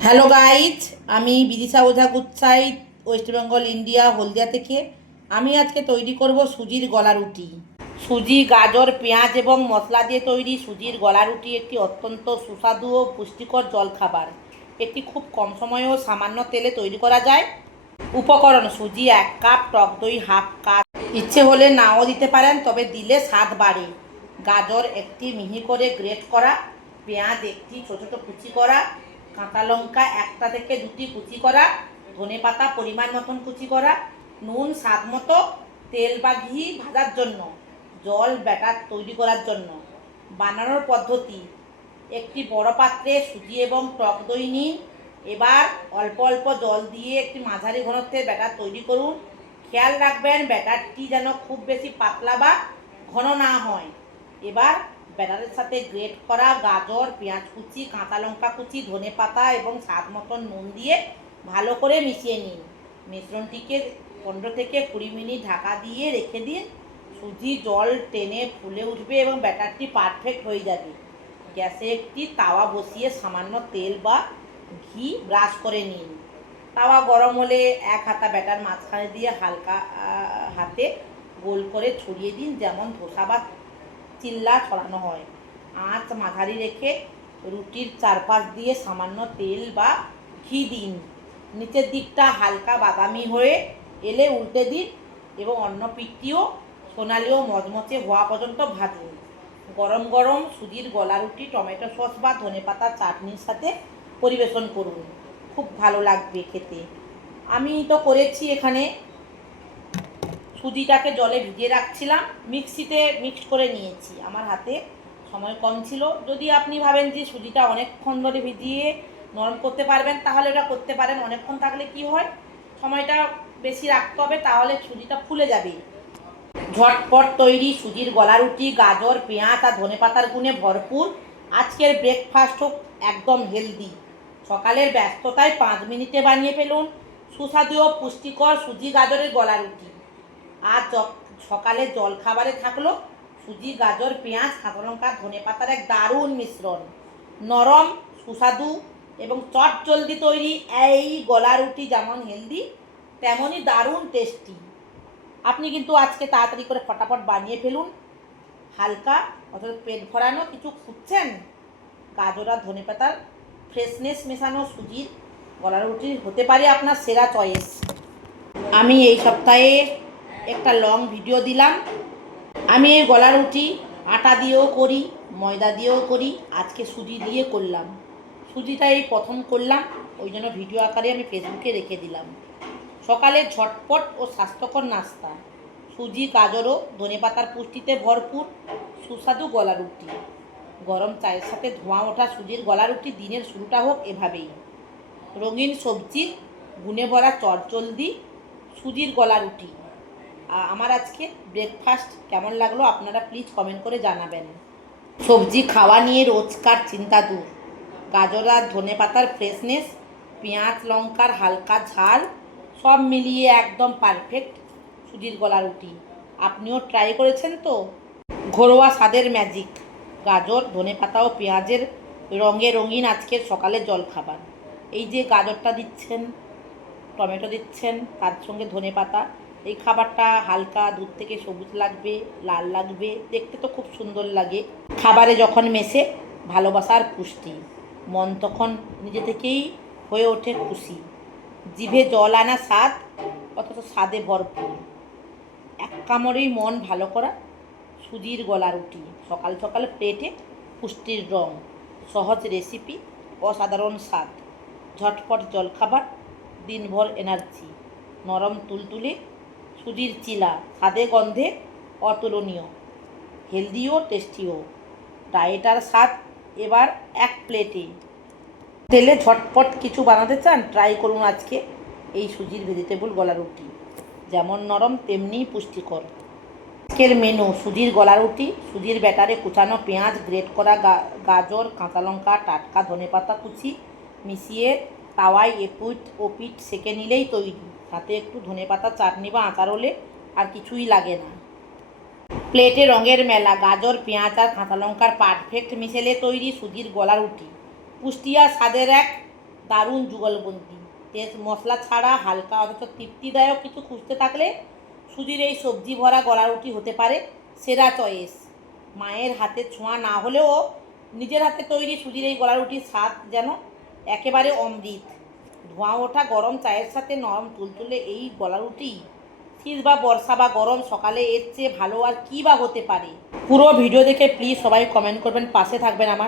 Hello guys, আমি বিদিশা ওঝা গুচ্ছাই, West Bengal India, হলদিয়া থেকে। আমি আজকে তৈরি করব সুজির গলা রুটি। সুজি, গাজর, পেঁয়াজ এবং মশলা দিয়ে তৈরি সুজির গলা রুটি একটি অত্যন্ত সুস্বাদু ও পুষ্টিকর জলখাবার। এটি খুব কম সময়ে ও সামান্য তেলে তৈরি করা যায়। উপকরণ: সুজি 1 কাপ, টক দই 1/2 কাপ, ইচ্ছে হলে নাও দিতে পারেন, তবে দিলে স্বাদ বাড়ে। গাজর একটি মিহি করে গ্রেট করা, পেঁয়াজ একটি ছোটো ছোটো কুচি করা, কাঁচা লঙ্কা 1টা থেকে 2টি কুচি করা, ধনেপাতা পরিমাণ মতন কুচি করা, নুন স্বাদ মতো, তেল বা ঘি ভাজার জন্য, জল ব্যাটার তৈরি করার জন্য। বানানোর পদ্ধতি: একটি বড় পাত্রে সুজি এবং টক দই নিন। এবার অল্প অল্প জল দিয়ে একটি মাঝারি ঘনত্বের ব্যাটার তৈরি করুন। খেয়াল রাখবেন ব্যাটারটি যেন খুব বেশি পাতলা বা ঘন না হয়। এবার ব্যাটারের সাথে গ্রেট করা গাজর, পেঁয়াজ কুচি, কাঁচা লঙ্কা কুচি, ধনেপাতা এবং স্বাদ মতন নুন দিয়ে ভালো করে মিশিয়ে নিন। মিশ্রণটিকে 15 থেকে 20 মিনিট ঢাকা দিয়ে রেখে দিন। সুজি জল টেনে ফুলে উঠবে এবং ব্যাটারটি পারফেক্ট হয়ে যাবে। গ্যাসে একটি তাওয়া বসিয়ে সামান্য তেল বা ঘি ব্রাশ করে নিন। তাওয়া গরম হলে 1 হাতা ব্যাটার মাঝখানে দিয়ে হালকা হাতে গোল করে ছড়িয়ে দিন, যেমন ধোসা বা চিল্লা ছড়ানো হয়। আঁচ মাঝারি রেখে রুটির চারপাশ দিয়ে সামান্য তেল বা ঘি দিন। নিচের দিকটা হালকা বাদামি হয়ে এলে উল্টে দিন এবং অন্য পিঠটিও সোনালি ও মচমচে হওয়া পর্যন্ত ভাজুন। গরম গরম সুজির গলা রুটি টমেটো সস বা ধনেপাতা চাটনির সাথে পরিবেশন করুন, খুব ভালো লাগবে খেতে। আমি তো করেছি, এখানে সুজিটাকে জলে ভিজিয়ে রাখছিলাম, মিক্সিতে মিক্সড করে নিয়েছি। আমার হাতে সময় কম ছিল। যদি আপনি ভাবেন যে সুজিটা অনেকক্ষণ ধরে ভিজিয়ে নরম করতে পারবেন, তাহলে ওটা করতে পারেন। অনেকক্ষণ থাকলে কি হয়, সময়টা বেশি রাখতে হবে, তাহলে সুজিটা ফুলে যাবে। ঝটপট তৈরি সুজির গলা রুটি গাজর, পেঁয়াজ আর ধনেপাতার গুণে ভরপুর। আজকের ব্রেকফাস্ট হোক একদম হেলদি। সকালের ব্যস্ততায় 5 মিনিটে বানিয়ে ফেলুন সুস্বাদু ও পুষ্টিকর সুজি গাজরের গলা রুটি। আর সকালে জলখাবারে থাকলো সুজি, গাজর, পেঁয়াজ, কাঁচা লঙ্কা, ধনেপাতার এক দারুণ মিশ্রণ। নরম, সুস্বাদু এবং চটজলদি তৈরি এই গলা রুটি যেমন হেলদি, তেমনই দারুণ টেস্টি। আপনি কিন্তু আজকে তাড়াতাড়ি করে ফটাফট বানিয়ে ফেলুন। হালকা অথবা পেট ভরানো কিছু খুঁজছেন, গাজর আর ধনেপাতার ফ্রেশনেস মেশানো সুজির গলা রুটি হতে পারে আপনার সেরা চয়েস। আমি এই সপ্তাহে একটা লং ভিডিও দিলাম। আমি এই গলা রুটি আটা দিয়েও করি, ময়দা দিয়েও করি, আজকে সুজি দিয়ে করলাম। সুজিটা এই প্রথম করলাম, ওই জন্য ভিডিও আকারে আমি ফেসবুকে রেখে দিলাম। সকালে ঝটপট ও স্বাস্থ্যকর নাস্তা, সুজি, গাজর ও ধনেপাতার পুষ্টিতে ভরপুর সুস্বাদু গলা রুটি। গরম চায়ের সাথে ধোঁয়া ওঠা সুজির গলা রুটি, দিনের শুরুটা হোক এভাবেই। রঙিন সবজির গুণে ভরা চটজলদি সুজির গলা রুটি। আমার আজকে ব্রেকফাস্ট কেমন লাগলো আপনারা প্লিজ কমেন্ট করে জানাবেন। সবজি খাওয়া নিয়ে রোজকার চিন্তা দূর। গাজর আর ধনেপাতার ফ্রেশনেস, পেঁয়াজ লঙ্কার হালকা ঝাল, সব মিলিয়ে একদম পারফেক্ট সুজির গলা রুটি। আপনিও ট্রাই করেছেন তো? ঘরোয়া স্বাদের ম্যাজিক, গাজর, ধনেপাতা ও পেঁয়াজের রঙে রঙিন আজকের সকালের জলখাবার। এই যে গাজরটা দিচ্ছেন, টমেটো দিচ্ছেন, তার সঙ্গে ধনেপাতা, এই খাবারটা হালকা দূর থেকে সবুজ লাগবে, লাল লাগবে, দেখতে তো খুব সুন্দর লাগে। খাবারে যখন মেশে ভালোবাসার পুষ্টি, মন তখন নিজে থেকেই হয়ে ওঠে খুশি। জিভে জল আনা স্বাদ, অথচ স্বাদে ভরপুর। এক কামড়েই মন ভালো করা সুজির গলা রুটি। সকাল সকাল প্লেটে পুষ্টির রং, সহজ রেসিপি, অসাধারণ স্বাদ। ঝটপট জলখাবার, দিনভর এনার্জি। নরম তুলতুলে সুজির চিলা, স্বাদে গন্ধে অতুলনীয়। হেলদিও টেস্টিও। ডায়েটার স্বাদ এবার এক প্লেটে। তেলে ঝটপট কিছু বানাতে চান, ট্রাই করুন আজকে এই সুজির ভেজিটেবল গলা রুটি। যেমন নরম তেমনি পুষ্টিকর। আজকের মেনু: সুজির গলা রুটি, সুজির ব্যাটারে কুচানো পেঁয়াজ, গ্রেট করা গাজর, কাঁচা লঙ্কা, টাটকা ধনেপাতা কুচি মিশিয়ে তাওয়ায় এপিঠ ওপিঠ সেঁকে নিলেই তৈরি। সাথে একটু ধনেপাতা চাটনি বা আচার হলে আর কিছুই লাগে না। প্লেটে রঙের মেলা, গাজর, পেঁয়াজ আর কাঁচা লঙ্কার পারফেক্ট মিশেলে তৈরি সুজির গলা রুটি। পুষ্টি আর স্বাদের এক দারুণ যুগলবন্দি। তেল মশলা ছাড়া হালকা অথচ তৃপ্তিদায়ক কিছু খুঁজতে থাকলে সুজির এই সবজি ভরা গলা রুটি হতে পারে সেরা চয়েস। মায়ের হাতের ছোঁয়া না হলেও নিজের হাতে তৈরি সুজির এই গলা রুটির স্বাদ যেন একেবারে অমৃত। ধোঁয়া ওঠা গরম চায়ের সাথে নরম তুলতুলে এই গলা রুটি শীত বা বর্ষা বা গরম সকালে এর চেয়ে ভালো আর কী বা হতে পারে। পুরো ভিডিও দেখে প্লিজ সবাই কমেন্ট করবেন, পাশে থাকবেন আমার।